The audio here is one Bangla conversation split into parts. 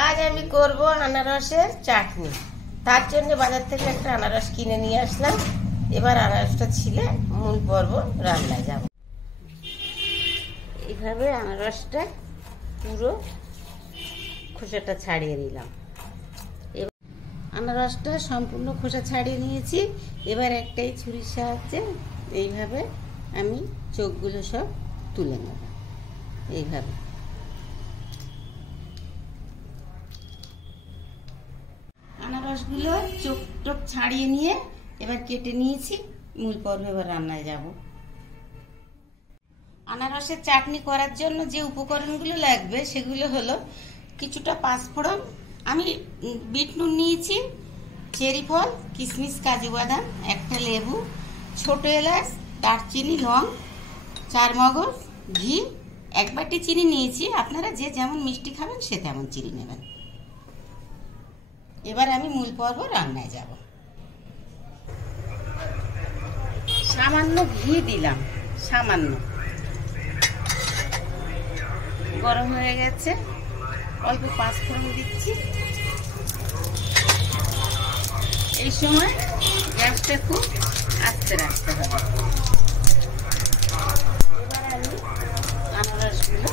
आज আমি করব আনারসের চাটনি। তার জন্য বাজার থেকে একটা আনারস কিনে নিয়ে আসলাম। এবার আনারসটা ছিলে মূল পর্ব রান্নায় যাব। এইভাবে আনারসটা পুরো খোসাটা ছাড়িয়ে নিলাম। এবার আনারসটা সম্পূর্ণ খোসা ছাড়িয়ে নিয়েছি। এবার একটাই ছুরির সাহায্যে এইভাবে আমি চোখগুলো সব তুলে নেব। এইভাবে আনারসগুলো চোখ টোক ছাড়িয়ে নিয়ে এবার কেটে নিয়েছি। মূল পর্বে এবার রান্নায় যাব। আনারসের চাটনি করার জন্য যে উপকরণগুলো লাগবে সেগুলো হলো কিছুটা পাঁচফোড়ন, আমি বিট নুন নিয়েছি, চেরি ফল, কিশমিশ, কাজু বাদাম, একটা লেবু, ছোট এলাচ, দারচিনি, লং, চারমগজ, ঘি, এক বাটি চিনি নিয়েছি। আপনারা যে যেমন মিষ্টি খাবেন সে তেমন চিনি নেবেন। এবার আমি মূল পর্ব রান্নায় যাব। সামান্য ঘি দিলাম, সামান্য। গরম হয়ে গেছে, অল্প পাঁচফোড়ন দিচ্ছি। এই সময় গ্যাসটা খুব আস্তে রাখতে হবে। এবার আমি আনারসগুলো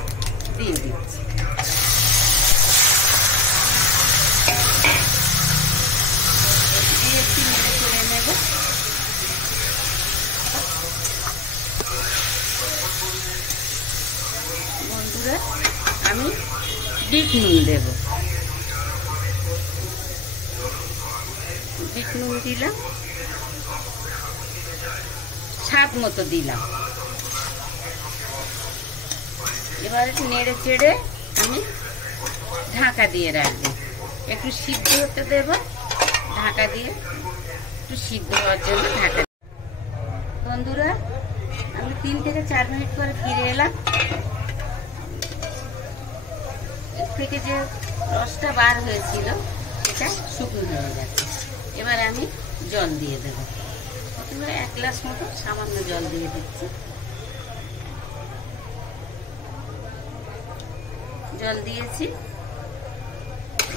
দিয়ে দিচ্ছি। একটু নেড়ে করে নেব। বন্ধুরা, আমি বিট নুন দেব। বিট নুন দিলাম, স্বাদ মতো দিলাম। এবার নেড়ে চেড়ে আমি ঢাকা দিয়ে রাখবো। একটু সিদ্ধ হতে দেব। ঢাকা দিয়ে একটু সিদ্ধ হওয়ার জন্য ঢাকা। বন্ধুরা, আমি 3 থেকে 4 মিনিট পরে ফিরে এলাম। এর থেকে যে রসটা বার হয়েছিল সেটা শুকনো হয়ে গেছে। এবার আমি জল দিয়ে দেব। প্রথমে 1 গ্লাস মতো সামান্য জল দিয়ে দিচ্ছি। জল দিয়েছি,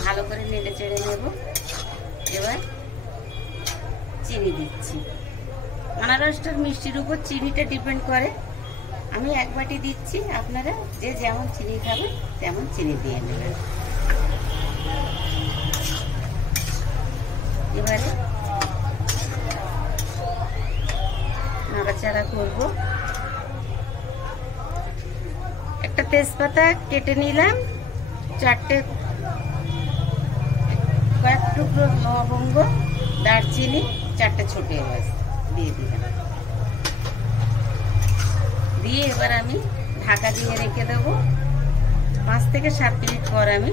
ভালো করে নেড়ে চেড়ে নেব। এবার চিনি দিচ্ছি। আনারসটার মিষ্টির উপর চিনিটা ডিপেন্ড করে। আমি 1 বাটি দিচ্ছি, আপনারা যে যেমন চিনি খাবেন তেমন চিনি দিয়ে নেবেন। এবারে নাড়াচাড়া করব। একটা তেজপাতা কেটে নিলাম, 4টে কয়েক টুকরো লবঙ্গ, দারচিনি, 4টে ছোট এলাচ দিয়ে দিলাম। দিয়ে এবার আমি ঢাকা দিয়ে রেখে দেবো। 5 থেকে 7 মিনিট পর আমি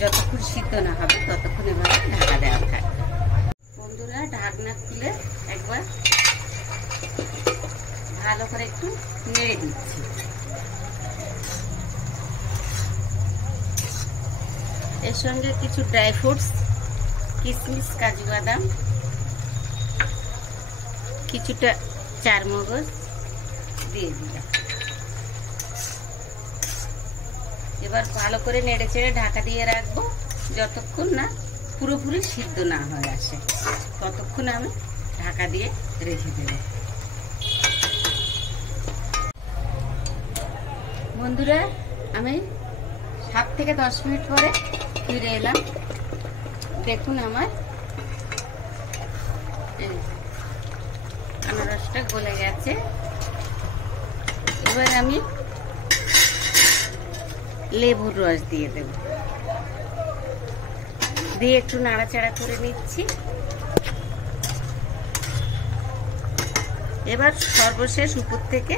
যতক্ষণ সিদ্ধ না হবে ততক্ষণ এভাবে ঢাকা দেওয়া থাকবে। বন্ধুরা, ঢাকনা খুলে একবার ভালো করে একটু নেড়ে দিচ্ছি। এর সঙ্গে কিছু ড্রাই ফ্রুটস, কিশমিশ, কাজু বাদাম, কিছুটা চারমগজ দিয়ে দিলাম। এবার ভালো করে নেড়ে চেড়ে ঢাকা দিয়ে রাখবো যতক্ষণ না পুরোপুরি সিদ্ধ না হয়ে আসে, ততক্ষণ আমি ঢাকা দিয়ে রেখে দেব। বন্ধুরা, আমি 7 থেকে 10 মিনিট পরে ফিরে এলাম। দেখুন আমার আনারসটা গলে গেছে। এবার আমি লেবুর রস দিয়ে দেব। দিয়ে একটু নাড়াচাড়া করে নিচ্ছি। এবার সর্বশেষ উপর থেকে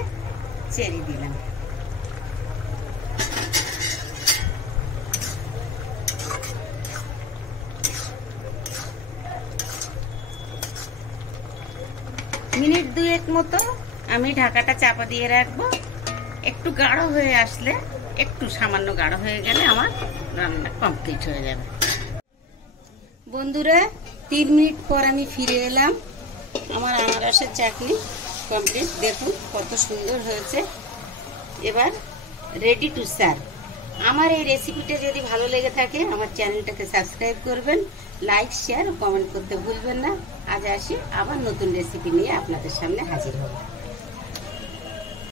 চেরি দিলাম। মিনিট 2 মতো আমি ঢাকাটা চাপা দিয়ে রাখবো। একটু গাঢ় হয়ে আসলে, একটু সামান্য গাঢ় হয়ে গেলে আমার রান্না কমপ্লিট হয়ে যাবে। বন্ধুরা, 3 মিনিট পর আমি ফিরে এলাম। আমার আনারসের চাটনি কমপ্লিট। দেখুন কত সুন্দর হয়েছে। এবার রেডি টু সার্ভ। আমার এই রেসিপিটা যদি ভালো লেগে থাকে আমার চ্যানেলটাকে সাবস্ক্রাইব করবেন, লাইক শেয়ার ও কমেন্ট করতে ভুলবেন না। আজ আসি আবার নতুন রেসিপি নিয়ে আপনাদের সামনে হাজির হব।